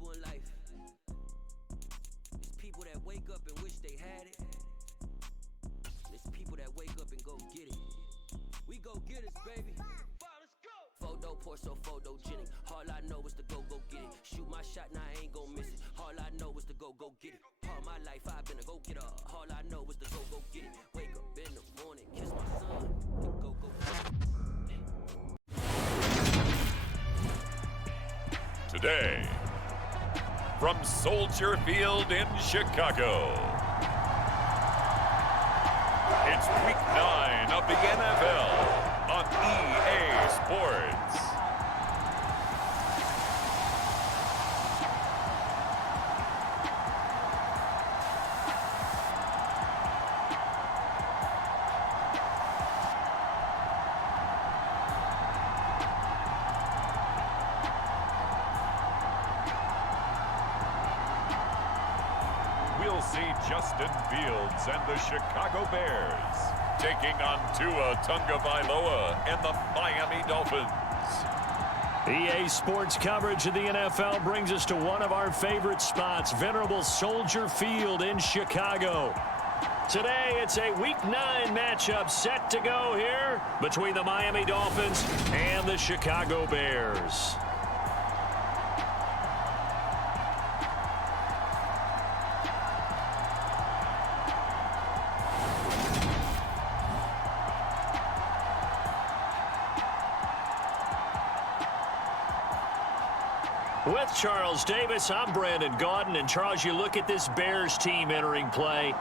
people in life. There's people that wake up and wish they had it. There's people that wake up and go get it. We go get it, baby. Photo pour so photogenic. All I know is to go get it. Shoot my shot, now I ain't gon' miss it. All I know is to go get it. All my life I've been a go getter. All I know is to go get it. Wake up in the morning, kiss my son, and go get it. Today, from Soldier Field in Chicago, it's Week 9 of the NFL on EA Sports. We'll see Justin Fields and the Chicago Bears taking on Tua Tagovailoa and the Miami Dolphins. EA Sports coverage of the NFL brings us to one of our favorite spots, venerable Soldier Field in Chicago. Today, it's a Week 9 matchup set to go here between the Miami Dolphins and the Chicago Bears. With Charles Davis, I'm Brandon Gaudin. And Charles, you look at this Bears team entering play.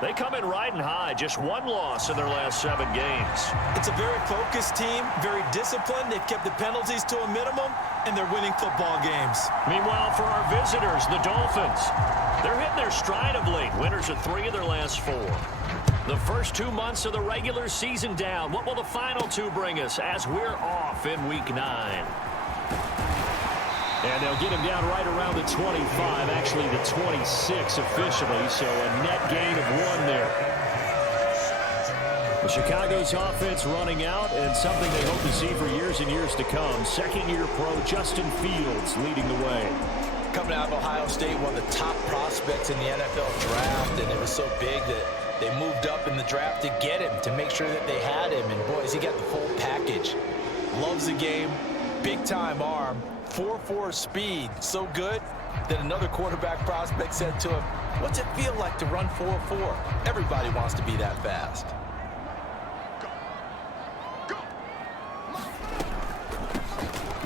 They come in riding high, just one loss in their last 7 games. It's a very focused team, very disciplined. They've kept the penalties to a minimum, and they're winning football games. Meanwhile, for our visitors, the Dolphins, they're hitting their stride of late. Winners of 3 of their last 4. The first 2 months of the regular season down. What will the final 2 bring us as we're off in Week 9? And they'll get him down right around the 25, actually the 26 officially, so a net gain of 1 there. The Chicago's offense running out, and something they hope to see for years and years to come. Second-year pro Justin Fields leading the way. Coming out of Ohio State, one of the top prospects in the NFL draft, and it was so big that they moved up in the draft to get him, to make sure that they had him. And, boys, he got the full package. Loves the game, big-time arm. 4.4 speed, so good that another quarterback prospect said to him, "What's it feel like to run 4.4? Everybody wants to be that fast."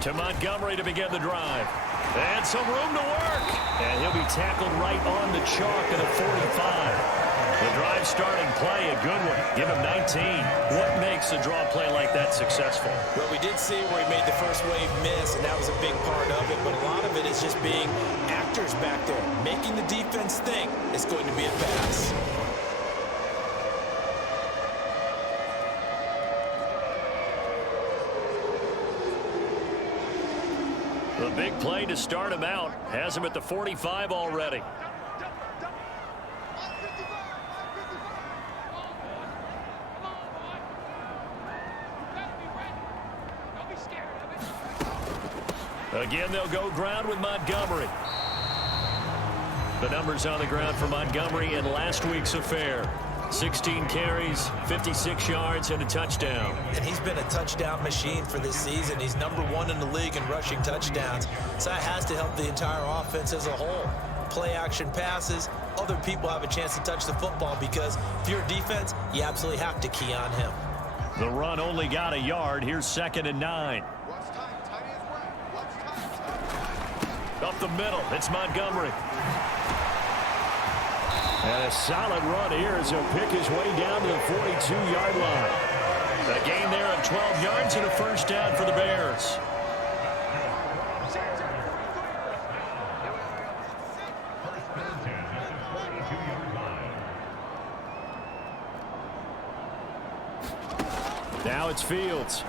To Montgomery to begin the drive. And some room to work. And he'll be tackled right on the chalk at a 45. The drive starting play, a good one. Give him 19. What makes a draw play like that successful? Well, we did see where he made the first wave miss, and that was a big part of it. But a lot of it is just being actors back there, making the defense think it's going to be a pass. The big play to start him out. Has him at the 45 already. Again, they'll go ground with Montgomery. The numbers on the ground for Montgomery in last week's affair. 16 carries, 56 yards, and a touchdown. And he's been a touchdown machine for this season. He's #1 in the league in rushing touchdowns. So that has to help the entire offense as a whole. Play action passes, other people have a chance to touch the football because if you're a defense, you absolutely have to key on him. The run only got a yard. Here's 2nd and 9. Up the middle, it's Montgomery. And a solid run here as he'll pick his way down to the 42-yard line. A gain there of 12 yards and a first down for the Bears. Now it's Fields.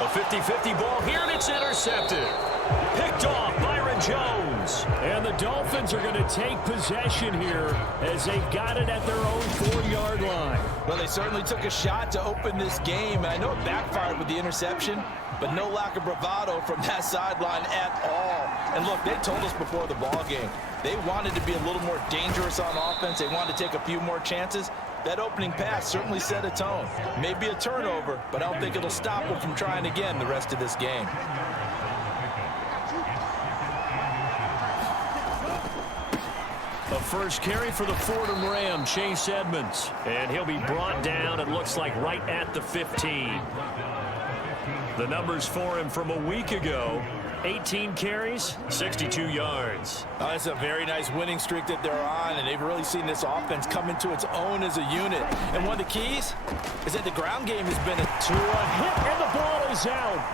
A 50-50 ball here, and it's intercepted. Picked off Byron Jones. And the Dolphins are going to take possession here as they've got it at their own 4-yard line. Well, they certainly took a shot to open this game. And I know it backfired with the interception, but no lack of bravado from that sideline at all. And look, they told us before the ball game, they wanted to be a little more dangerous on offense. They wanted to take a few more chances. That opening pass certainly set a tone. Maybe a turnover, but I don't think it'll stop them from trying again the rest of this game. A first carry for the Fordham Ram, Chase Edmonds. And he'll be brought down, it looks like, right at the 15. The numbers for him from a week ago: 18 carries, 62 yards. That's a very nice winning streak that they're on, and they've really seen this offense come into its own as a unit. And one of the keys is that the ground game has been a hit, and the ball is out.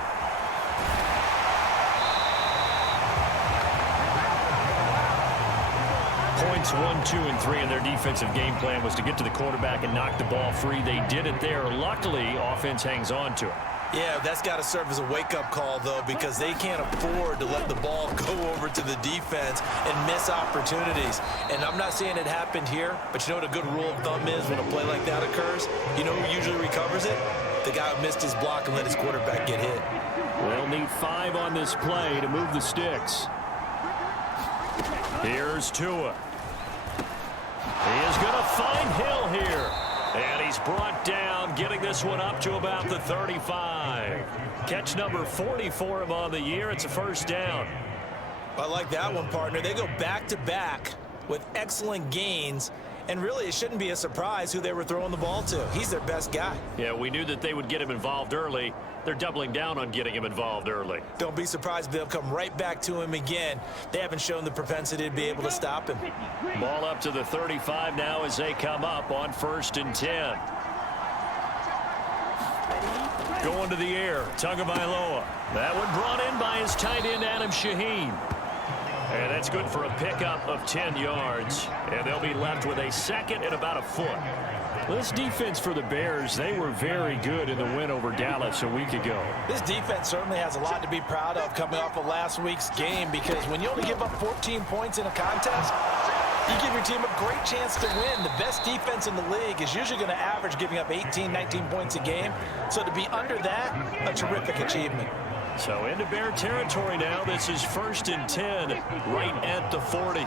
Points 1, 2, and 3 in their defensive game plan was to get to the quarterback and knock the ball free. They did it there. Luckily, offense hangs on to it. Yeah, that's got to serve as a wake-up call, though, because they can't afford to let the ball go over to the defense and miss opportunities. And I'm not saying it happened here, but you know what a good rule of thumb is when a play like that occurs? You know who usually recovers it? The guy who missed his block and let his quarterback get hit. They'll need 5 on this play to move the sticks. Here's Tua. He is going to find Hill here. And he's brought down, getting this one up to about the 35. Catch number 40 for him on the year. It's a first down. I like that one, partner. They go back-to-back with excellent gains. And really, it shouldn't be a surprise who they were throwing the ball to. He's their best guy. Yeah, we knew that they would get him involved early. They're doubling down on getting him involved early. Don't be surprised if they'll come right back to him again. They haven't shown the propensity to be able to stop him. Ball up to the 35 now as they come up on 1st and 10. Going to the air, Tagovailoa. That one brought in by his tight end, Adam Shaheen. And that's good for a pickup of 10 yards. And they'll be left with a second and about a foot. This defense for the Bears, they were very good in the win over Dallas a week ago. This defense certainly has a lot to be proud of coming off of last week's game, because when you only give up 14 points in a contest, you give your team a great chance to win. The best defense in the league is usually going to average giving up 18, 19 points a game. So to be under that, a terrific achievement. So into Bear territory now. This is 1st and 10, right at the 40.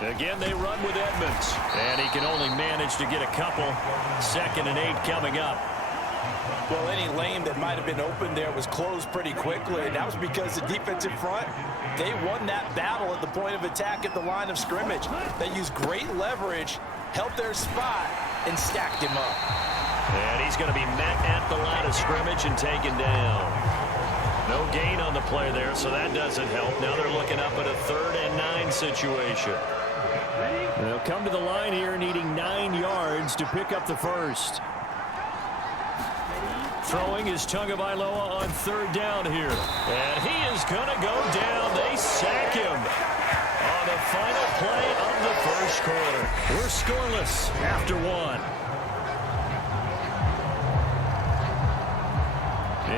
Again, they run with Edmonds, and he can only manage to get a couple. 2nd and 8 coming up. Well, any lane that might have been open there was closed pretty quickly, and that was because the defensive front, they won that battle at the point of attack at the line of scrimmage. They used great leverage, held their spot, and stacked him up. And he's going to be met at the line of scrimmage and taken down. No gain on the play there, so that doesn't help. Now they're looking up at a 3rd and 9 situation. They'll come to the line here needing 9 yards to pick up the first. Throwing is Tagovailoa on 3rd down here. And he is going to go down. They sack him on the final play of the first quarter. We're scoreless after 1.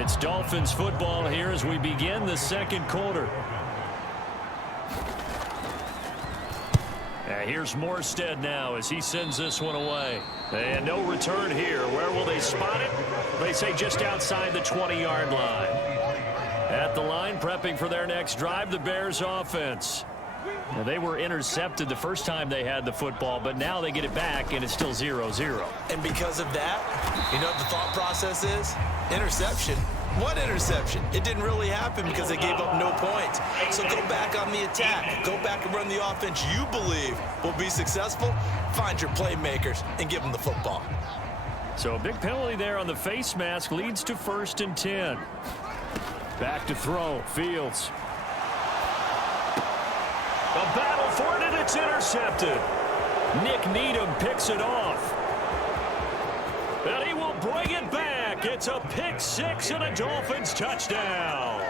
It's Dolphins football here as we begin the 2nd quarter. Here's Morstead now as he sends this one away. And no return here. Where will they spot it? They say just outside the 20-yard line. At the line, prepping for their next drive, the Bears offense. Well, they were intercepted the first time they had the football, but now they get it back, and it's still 0-0. And because of that, you know what the thought process is? Interception. What interception? It didn't really happen because they gave up no points. So go back on the attack. Go back and run the offense you believe will be successful. Find your playmakers and give them the football. So a big penalty there on the face mask leads to 1st and 10. Back to throw. Fields. A battle for it, and it's intercepted. Nick Needham picks it off. And he will bring it back. It's a pick 6 and a Dolphins touchdown.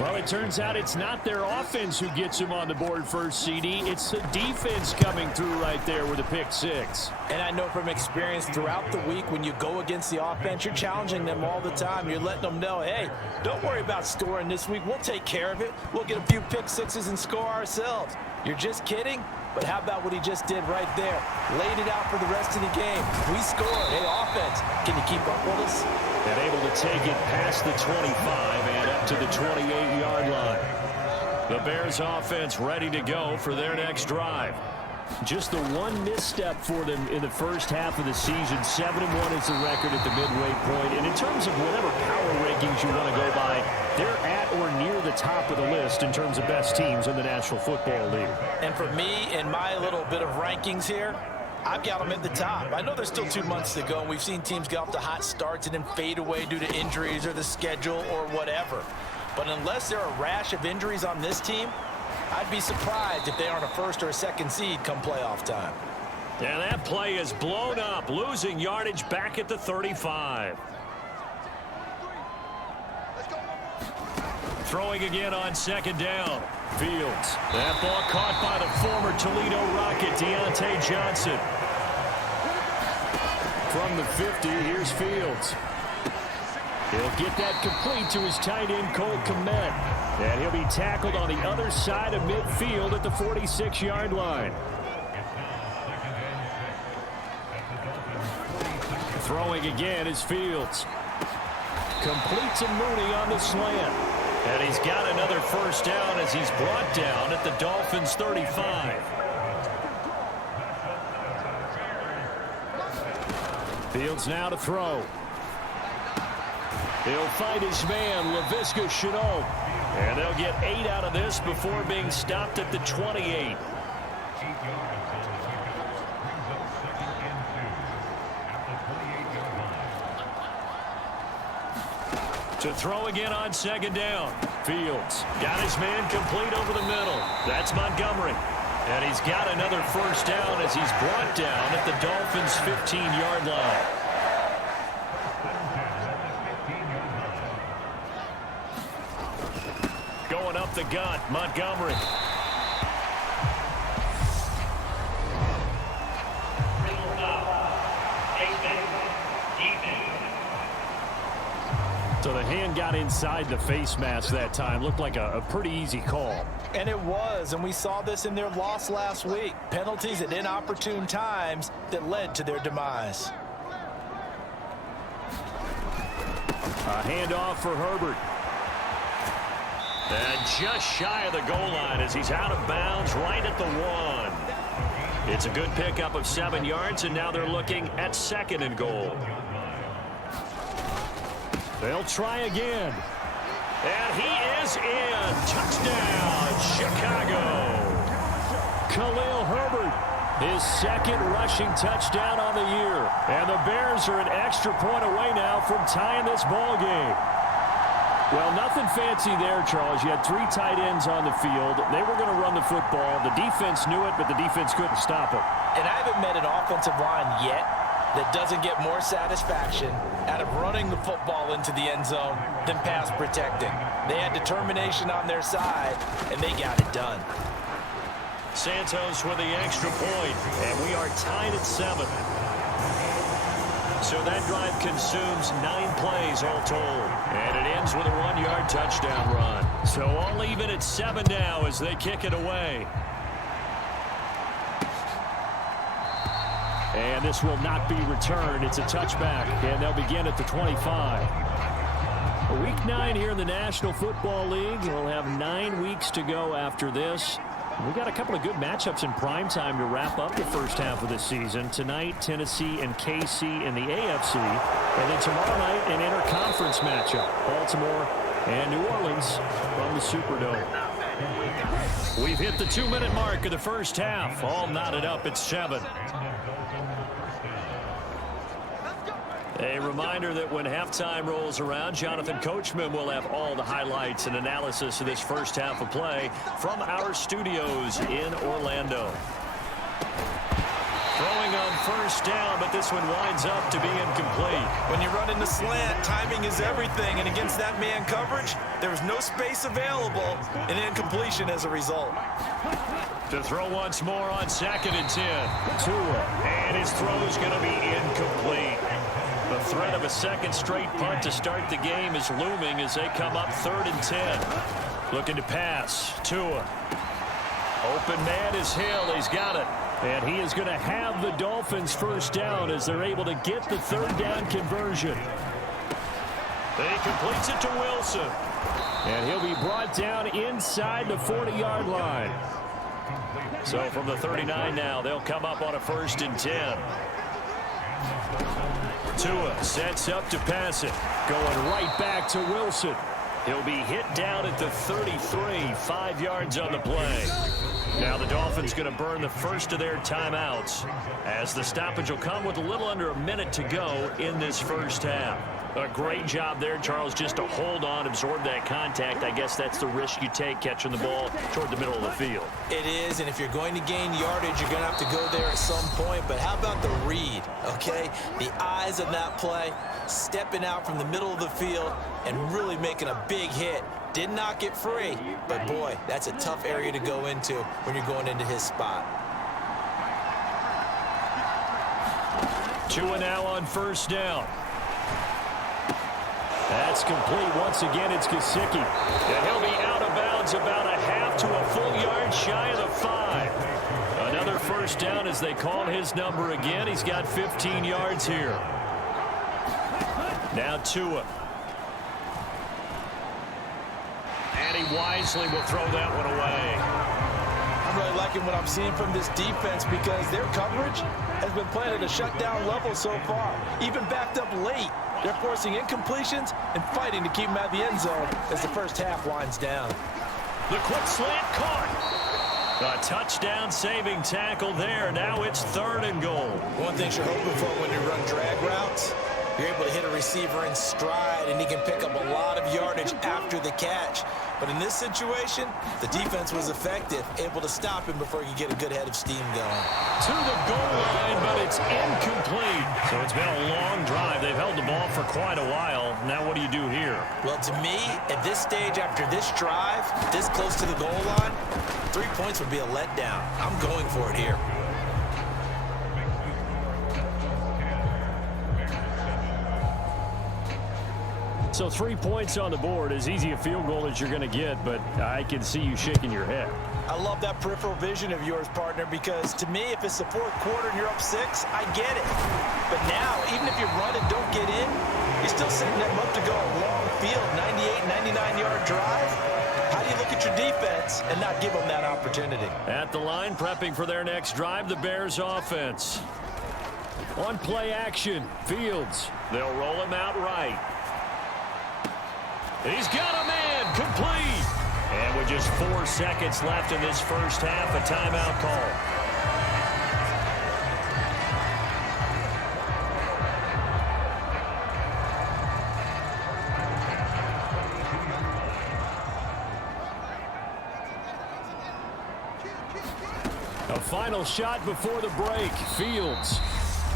Well, it turns out it's not their offense who gets them on the board first, CD. It's the defense coming through right there with a pick six. And I know from experience throughout the week, when you go against the offense, you're challenging them all the time. You're letting them know, hey, don't worry about scoring this week. We'll take care of it. We'll get a few pick sixes and score ourselves. You're just kidding? But how about what he just did right there? Laid it out for the rest of the game. We scored. Hey, offense, can you keep up with us? And able to take it past the 25 and up to the 28-yard line. The Bears offense ready to go for their next drive. Just the one misstep for them in the first half of the season. 7-1 is the record at the midway point. And in terms of whatever power rankings you want to go by, they're at or near the top of the list in terms of best teams in the National Football League. And for me, in my little bit of rankings here, I've got them at the top. I know there's still 2 months to go, and we've seen teams get off to hot starts and then fade away due to injuries or the schedule or whatever. But unless there are a rash of injuries on this team, I'd be surprised if they aren't a first or a second seed come playoff time. And that play is blown up, losing yardage back at the 35. Throwing again on second down. Fields. That ball caught by the former Toledo Rocket, Deontay Johnson. From the 50, here's Fields. He'll get that complete to his tight end, Cole Kmet. And he'll be tackled on the other side of midfield at the 46-yard line. Throwing again is Fields. Complete to Mooney on the slant. And he's got another first down as he's brought down at the Dolphins' 35. Fields now to throw. He'll find his man, Laviska Shenault. And they'll get 8 out of this before being stopped at the 28. To throw again on second down. Fields got his man complete over the middle. That's Montgomery. And he's got another first down as he's brought down at the Dolphins' 15-yard line. Going up the gut, Montgomery. So the hand got inside the face mask that time. Looked like a pretty easy call. And it was, and we saw this in their loss last week. Penalties at inopportune times that led to their demise. A handoff for Herbert. And just shy of the goal line as he's out of bounds right at the 1. It's a good pickup of 7 yards, and now they're looking at second and goal. They'll try again. And he is in. Touchdown, Chicago. Khalil Herbert, his second rushing touchdown on the year. And the Bears are an extra point away now from tying this ball game. Well, nothing fancy there, Charles. You had 3 tight ends on the field. They were going to run the football. The defense knew it, but the defense couldn't stop it. And I haven't met an offensive line yet that doesn't get more satisfaction out of running the football into the end zone than pass protecting. They had determination on their side, and they got it done. Santos with the extra point, and we are tied at 7. So that drive consumes 9 plays all told, and it ends with a 1-yard touchdown run. So all even at 7 now as they kick it away. And this will not be returned. It's a touchback, and they'll begin at the 25. Week 9 here in the National Football League. We'll have 9 weeks to go after this. We've got a couple of good matchups in prime time to wrap up the first half of the season. Tonight, Tennessee and KC in the AFC. And then tomorrow night, an interconference matchup. Baltimore and New Orleans from the Superdome. We've hit the 2-minute mark of the first half. All knotted up at 7. A reminder that when halftime rolls around, Jonathan Coachman will have all the highlights and analysis of this first half of play from our studios in Orlando. Throwing on first down, but this one winds up to be incomplete. When you run in the slant, timing is everything, and against that man coverage, there was no space available, and incompletion as a result. To throw once more on 2nd and 10. Tua, and his throw is going to be incomplete. The threat of a second straight punt to start the game is looming as they come up 3rd and 10. Looking to pass. Tua. Open man is Hill. He's got it. And he is going to have the Dolphins first down as they're able to get the 3rd down conversion. He completes it to Wilson. And he'll be brought down inside the 40-yard line. So from the 39 now, they'll come up on a 1st and 10. Tua sets up to pass it. Going right back to Wilson. He'll be hit down at the 33, 5 yards on the play. Now the Dolphins going to burn the first of their timeouts as the stoppage will come with a little under a minute to go in this first half. A great job there, Charles, just to hold on, absorb that contact. I guess that's the risk you take catching the ball toward the middle of the field. It is, and if you're going to gain yardage, you're going to have to go there at some point. But how about the read, okay? The eyes of that play, stepping out from the middle of the field and really making a big hit. Did not get free, but boy, that's a tough area to go into when you're going into his spot. Tua now on 1st down. That's complete. Once again, it's Gesicki. And he'll be out of bounds about a half to a full yard shy of the 5. Another 1st down as they call his number again. He's got 15 yards here. Now Tua. And he wisely will throw that one away. I'm really liking what I'm seeing from this defense because their coverage has been playing at a shutdown level so far. Even backed up late. They're forcing incompletions and fighting to keep them out of the end zone as the first half winds down. The quick slant caught. A touchdown saving tackle there. Now it's 3rd and goal. One thing you're hoping for when you run drag routes, you're able to hit a receiver in stride and he can pick up a lot of yardage after the catch. But in this situation, the defense was effective, able to stop him before he could get a good head of steam going. To the goal line, but it's incomplete. So it's been a long drive. They've held the ball for quite a while. Now what do you do here? Well, to me, at this stage after this drive, this close to the goal line, 3 points would be a letdown. I'm going for it here. So 3 points on the board, as easy a field goal as you're going to get, but I can see you shaking your head. I love that peripheral vision of yours, partner, because to me, if it's the 4th quarter and you're up 6, I get it. But now, even if you run and don't get in, you're still setting them up to go a long field, 98, 99-yard drive. How do you look at your defense and not give them that opportunity? At the line, prepping for their next drive, the Bears offense. On play action, Fields. They'll roll him out right. He's got a man, complete. And with just 4 seconds left in this first half, a timeout call. A final shot before the break, Fields.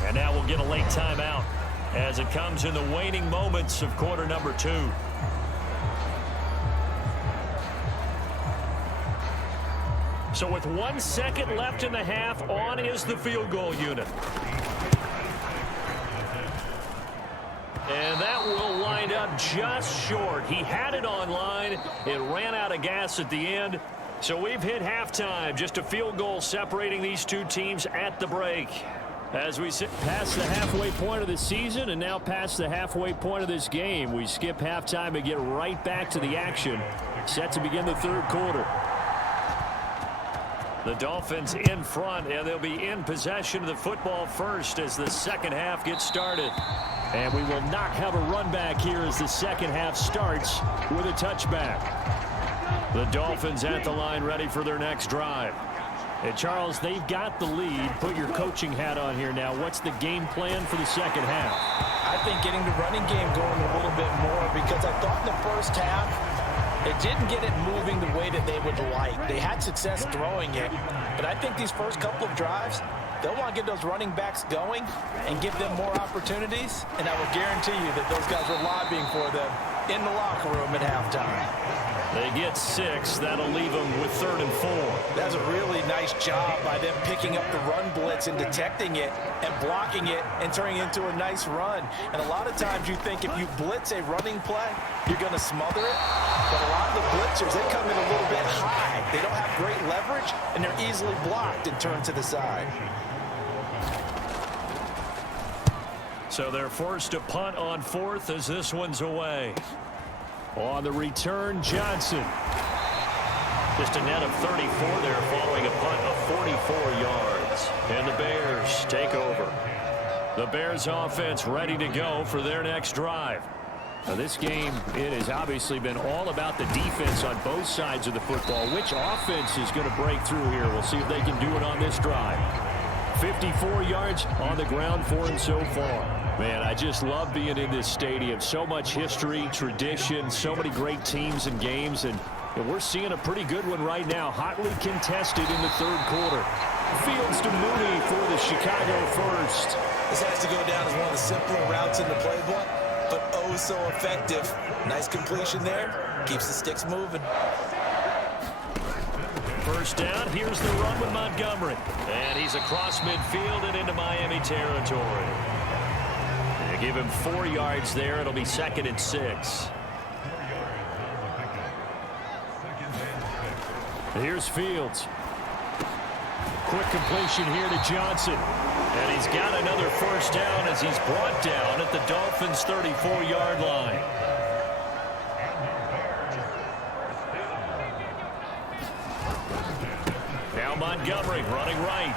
And now we'll get a late timeout as it comes in the waning moments of quarter number 2. So with 1 second left in the half, on is the field goal unit. And that will wind up just short. He had it on line. It ran out of gas at the end. So we've hit halftime. Just a field goal separating these two teams at the break. As we sit past the halfway point of the season and now past the halfway point of this game, we skip halftime and get right back to the action. Set to begin the 3rd quarter. The Dolphins in front, and they'll be in possession of the football first as the second half gets started. And we will not have a run back here as the second half starts with a touchback. The Dolphins at the line ready for their next drive. And Charles, they've got the lead. Put your coaching hat on here now. What's the game plan for the second half? I think getting the running game going a little bit more because I thought in the first half, it didn't get it moving the way that they would like. They had success throwing it, but I think these first couple of drives, they'll want to get those running backs going and give them more opportunities, and I will guarantee you that those guys were lobbying for them in the locker room at halftime. They get 6. That'll leave them with 3rd and 4. That's a really nice job by them picking up the run blitz and detecting it and blocking it and turning it into a nice run. And a lot of times you think if you blitz a running play, you're going to smother it. But a lot of the blitzers, they come in a little bit high. They don't have great leverage, and they're easily blocked and turned to the side. So they're forced to punt on 4th as this one's away. On the return, Johnson. Just a net of 34 there following a punt of 44 yards. And the Bears take over. The Bears offense ready to go for their next drive. Now this game, it has obviously been all about the defense on both sides of the football. Which offense is going to break through here? We'll see if they can do it on this drive. 54 yards on the ground for him so far. Man, I just love being in this stadium. So much history, tradition, so many great teams and games, and we're seeing a pretty good one right now. Hotly contested in the 3rd quarter. Fields to Mooney for the Chicago first. This has to go down as one of the simpler routes in the playbook, but oh so effective. Nice completion there. Keeps the sticks moving. First down, here's the run with Montgomery. And he's across midfield and into Miami territory. They give him 4 yards there. It'll be 2nd and 6. Here's Fields. Quick completion here to Johnson. And he's got another first down as he's brought down at the Dolphins' 34-yard line. Now Montgomery running right.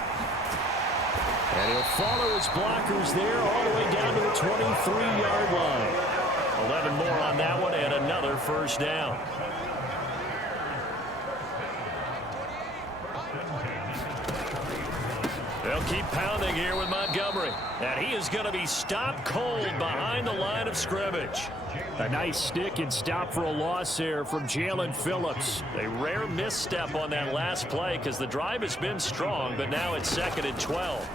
And he'll follow his blockers there all the way down to the 23-yard line. 11 more on that one and another first down. They'll keep pounding here with Montgomery. And he is going to be stopped cold behind the line of scrimmage. A nice stick and stop for a loss there from Jalen Phillips. A rare misstep on that last play because the drive has been strong, but now it's 2nd and 12.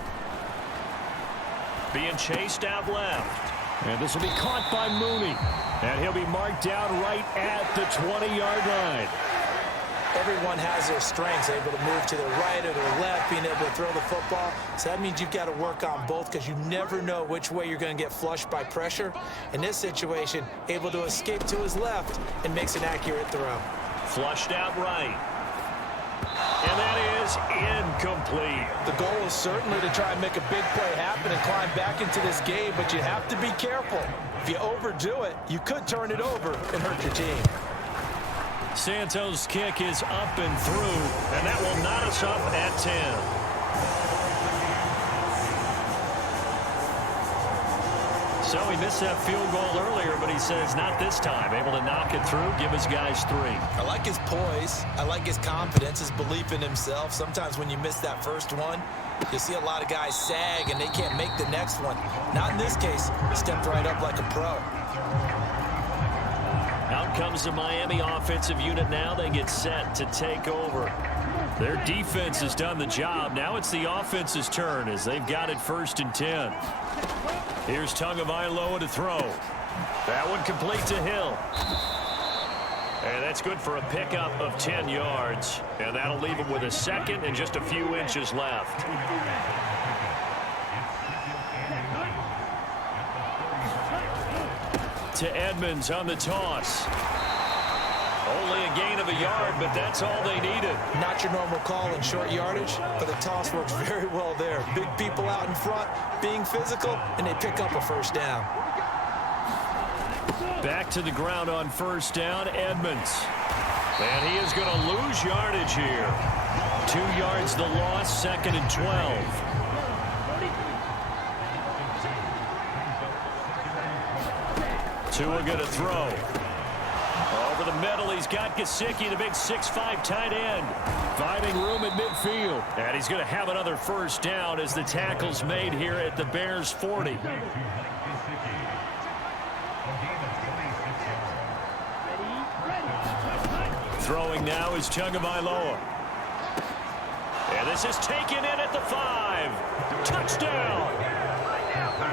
Being chased out left. And this will be caught by Mooney. And he'll be marked down right at the 20-yard line. Everyone has their strengths, able to move to their right or their left, being able to throw the football. So that means you've got to work on both because you never know which way you're going to get flushed by pressure. In this situation, able to escape to his left and makes an accurate throw. Flushed out right. And that is incomplete. The goal is certainly to try and make a big play happen and climb back into this game, but you have to be careful. If you overdo it, you could turn it over and hurt your team. Santos' kick is up and through, and that will knot us up at 10. So he missed that field goal earlier, but he says not this time. Able to knock it through, give his guys 3. I like his poise. I like his confidence, his belief in himself. Sometimes when you miss that first one, you see a lot of guys sag and they can't make the next one. Not in this case. He stepped right up like a pro. Out comes the Miami offensive unit now. They get set to take over. Their defense has done the job. Now it's the offense's turn as they've got it 1st and 10. Here's Tagovailoa to throw. That one complete to Hill. And that's good for a pickup of 10 yards. And that'll leave him with a 2nd and just a few inches left. To Edmonds on the toss. Only a gain of a yard, but that's all they needed. Not your normal call in short yardage, but the toss works very well there. Big people out in front, being physical, and they pick up a first down. Back to the ground on first down, Edmonds. And he is going to lose yardage here. 2 yards the loss, 2nd and 12. Tua going to throw. Over the middle, he's got Gesicki, the big 6'5" tight end. Finding room at midfield. And he's going to have another first down as the tackle's made here at the Bears' 40. Throwing now is Tagovailoa. And This is taken in at the 5. Touchdown!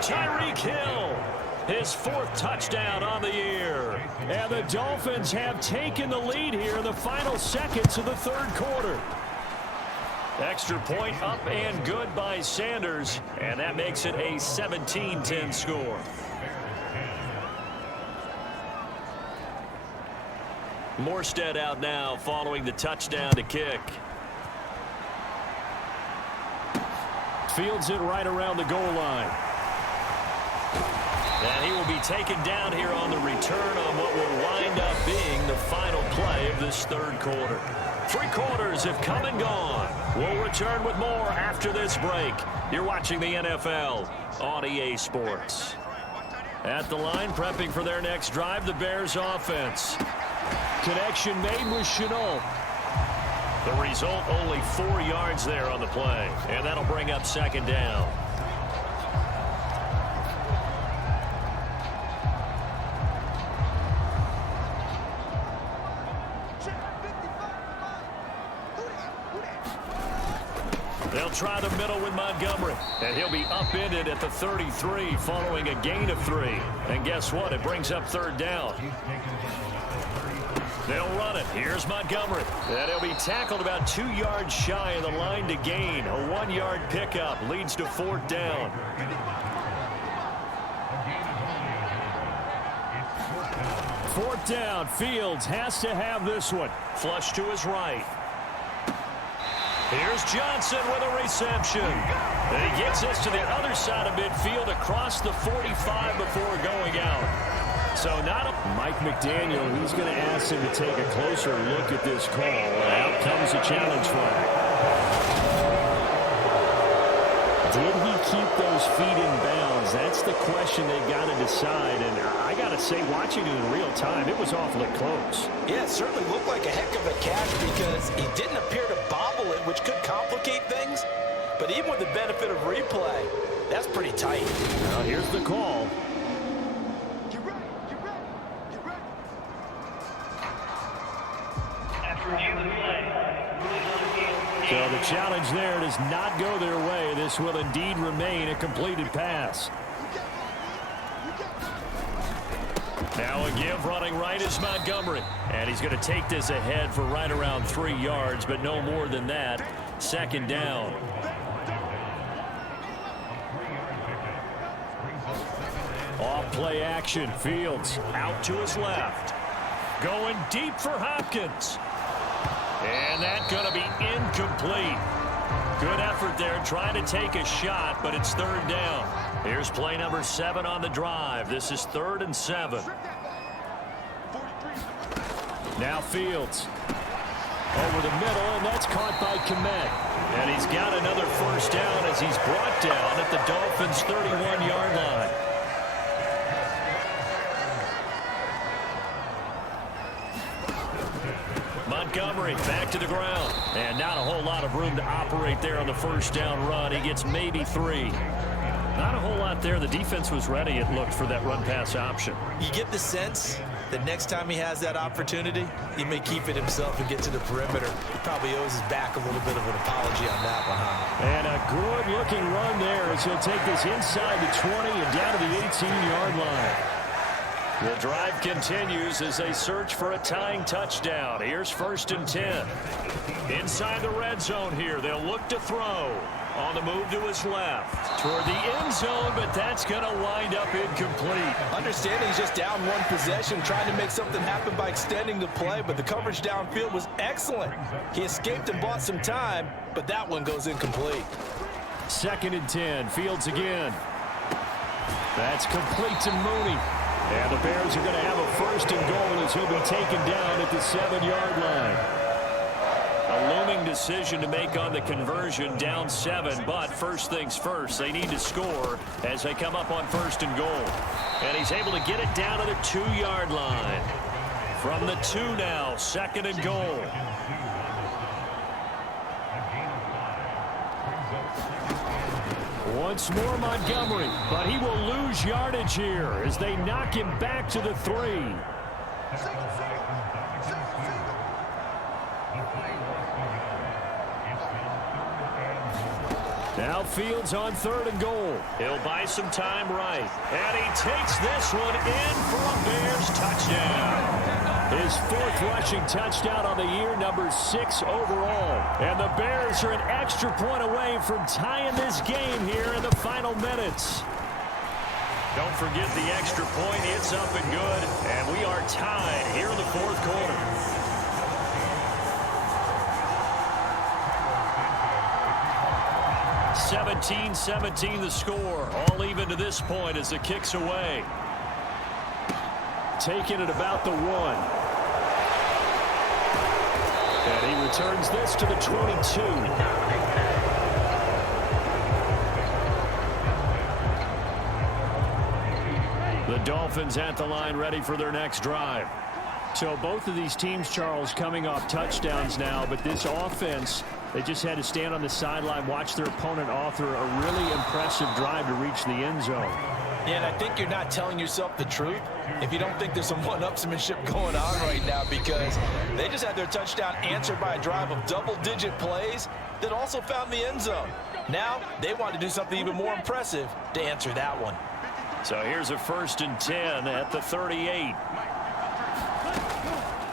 Tyreek Hill, his 4th touchdown on the year. And the Dolphins have taken the lead here in the final seconds of the 3rd quarter. Extra point up and good by Sanders, and that makes it a 17-10 score. Morstead out now following the touchdown to kick. Fields it right around the goal line. And he will be taken down here on the return on what will wind up being the final play of this 3rd quarter. 3 quarters have come and gone. We'll return with more after this break. You're watching the NFL on EA Sports. At the line, prepping for their next drive, the Bears offense. Connection made with Chenault. The result, only 4 yards there on the play. And that'll bring up 2nd down. They'll try the middle with Montgomery, and he'll be upended at the 33 following a gain of 3. And guess what? It brings up 3rd down. They'll run it. Here's Montgomery. And he'll be tackled about 2 yards shy of the line to gain. A 1-yard pickup leads to 4th down. Fourth down. Fields has to have this one. Flush to his right. Here's Johnson with a reception. And he gets this to the other side of midfield across the 45 before going out. So not Mike McDaniel, he's going to ask him to take a closer look at this call. And out comes the challenge flag. Did he keep those feet in bounds? That's the question they got to decide. And I got to say, watching it in real time, it was awfully close. Yeah, it certainly looked like a heck of a catch because he didn't appear to bobble it, which could complicate things. But even with the benefit of replay, that's pretty tight. Now here's the call. Get ready, get ready, get ready. After review the play. So the challenge there does not go their way. This will indeed remain a completed pass. Now a give running right is Montgomery. And he's going to take this ahead for right around 3 yards, but no more than that. 2nd down. Off play action. Fields out to his left. Going deep for Hopkins. And that's going to be incomplete. Good effort there trying to take a shot, but it's 3rd down. Here's play number 7 on the drive. This is 3rd and 7. Now Fields. Over the middle, and that's caught by Kmet. And he's got another 1st down as he's brought down at the Dolphins' 31-yard line. Montgomery back to the ground. And not a whole lot of room to operate there on the 1st down run. He gets maybe 3. Not a whole lot there. The defense was ready, it looked, for that run-pass option. You get the sense that next time he has that opportunity, he may keep it himself and get to the perimeter. He probably owes his back a little bit of an apology on that one, huh? And a good-looking run there as he'll take this inside the 20 and down to the 18-yard line. The drive continues as they search for a tying touchdown. Here's 1st and 10. Inside the red zone here, they'll look to throw. On the move to his left. Toward the end zone, but that's going to wind up incomplete. Understanding he's just down 1 possession, trying to make something happen by extending the play, but the coverage downfield was excellent. He escaped and bought some time, but that one goes incomplete. 2nd and 10. Fields again. That's complete to Mooney. And the Bears are going to have a 1st and goal as he'll be taken down at the 7-yard line. A looming decision to make on the conversion, down 7, but first things first, they need to score as they come up on 1st and goal. And he's able to get it down to the 2-yard line. From the 2 now, 2nd and goal. Once more Montgomery, but he will lose yardage here as they knock him back to the 3. Now Fields on 3rd and goal. He'll buy some time right. And he takes this one in for a Bears touchdown. His 4th rushing touchdown on the year, number 6 overall. And the Bears are an extra point away from tying this game here in the final minutes. Don't forget the extra point. It's up and good. And we are tied here in the 4th quarter. 17-17 the score. All even to this point as the kick's away. Taking it about the 1. And he returns this to the 22. The Dolphins at the line ready for their next drive. So both of these teams, Charles, coming off touchdowns now, but this offense, they just had to stand on the sideline, watch their opponent author a really impressive drive to reach the end zone. Yeah, and I think you're not telling yourself the truth if you don't think there's some one-upsmanship going on right now, because they just had their touchdown answered by a drive of double-digit plays that also found the end zone. Now they want to do something even more impressive to answer that one. So here's a 1st and 10 at the 38.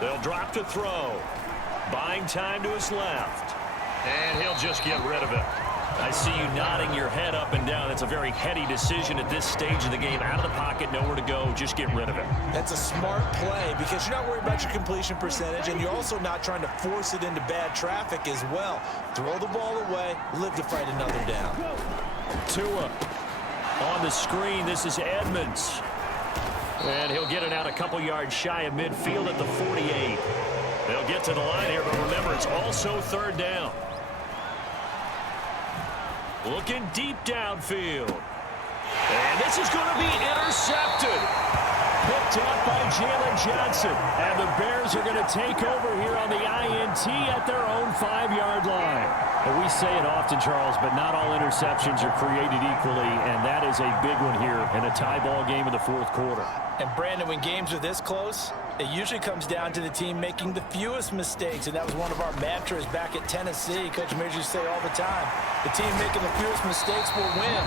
They'll drop to throw. Buying time to his left. And he'll just get rid of it. I see you nodding your head up and down. It's a very heady decision at this stage of the game. Out of the pocket, nowhere to go. Just get rid of it. That's a smart play because you're not worried about your completion percentage, and you're also not trying to force it into bad traffic as well. Throw the ball away, live to fight another down. Tua on the screen. This is Edmonds. And he'll get it out a couple yards shy of midfield at the 48. They'll get to the line here, but remember, it's also 3rd down. Looking deep downfield. And this is going to be intercepted. Picked up by Jalen Johnson. And the Bears are going to take over here on the INT at their own 5-yard line. And we say it often, Charles, but not all interceptions are created equally, and that is a big one here in a tie ball game in the 4th quarter. And Brandon, when games are this close, it usually comes down to the team making the fewest mistakes, and that was one of our mantras back at Tennessee. Coach Mears used to say all the time, the team making the fewest mistakes will win.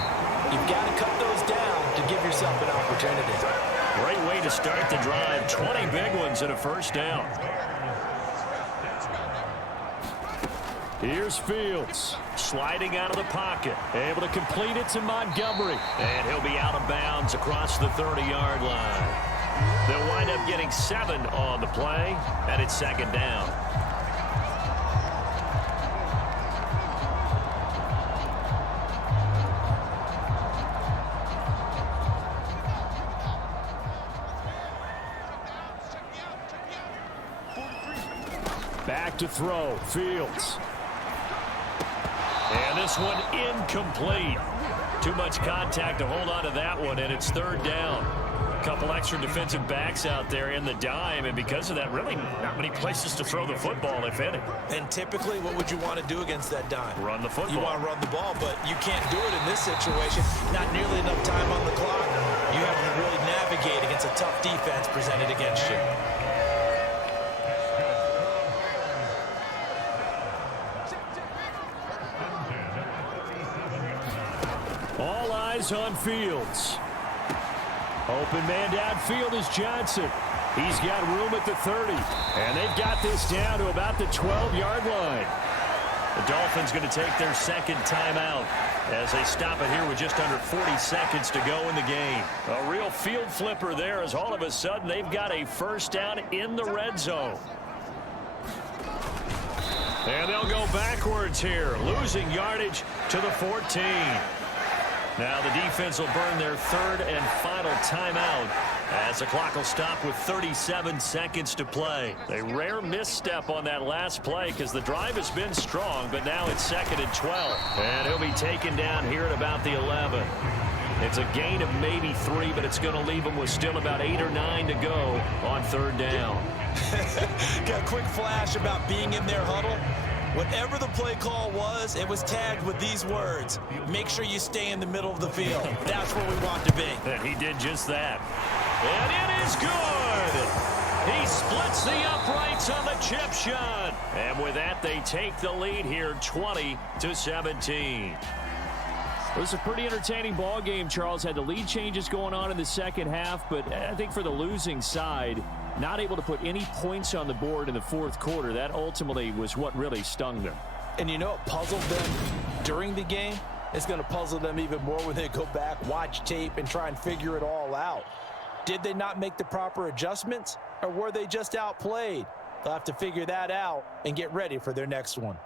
You've got to cut those down to give yourself an opportunity. Great way to start the drive. 20 big ones and a 1st down. Here's Fields, sliding out of the pocket, able to complete it to Montgomery, and he'll be out of bounds across the 30-yard line. They'll wind up getting 7 on the play, and it's 2nd down. Back to throw, Fields. And this one incomplete. Too much contact to hold on to that one, and it's 3rd down. A couple extra defensive backs out there in the dime, and because of that, really not many places to throw the football, if any. And typically, what would you want to do against that dime? Run the football. You want to run the ball, but you can't do it in this situation. Not nearly enough time on the clock. You have to really navigate against a tough defense presented against you. All eyes on Fields. Open man downfield is Johnson. He's got room at the 30. And they've got this down to about the 12-yard line. The Dolphins going to take their 2nd timeout as they stop it here with just under 40 seconds to go in the game. A real field flipper there as all of a sudden they've got a 1st down in the red zone. And they'll go backwards here, losing yardage to the 14. Now the defense will burn their 3rd and final timeout as the clock will stop with 37 seconds to play. A rare misstep on that last play because the drive has been strong, but now it's 2nd and 12. And he'll be taken down here at about the 11. It's a gain of maybe 3, but it's going to leave them with still about 8 or 9 to go on 3rd down. Got a quick flash about being in their huddle. Whatever the play call was, it was tagged with these words: make sure you stay in the middle of the field. That's where we want to be. And he did just that. And it is good. He splits the uprights on the chip shot. And with that, they take the lead here 20-17. It was a pretty entertaining ball game, Charles. Had the lead changes going on in the second half, but I think for the losing side, not able to put any points on the board in the fourth quarter, that ultimately was what really stung them. And you know what puzzled them during the game? It's going to puzzle them even more when they go back, watch tape, and try and figure it all out. Did they not make the proper adjustments, or were they just outplayed? They'll have to figure that out and get ready for their next one.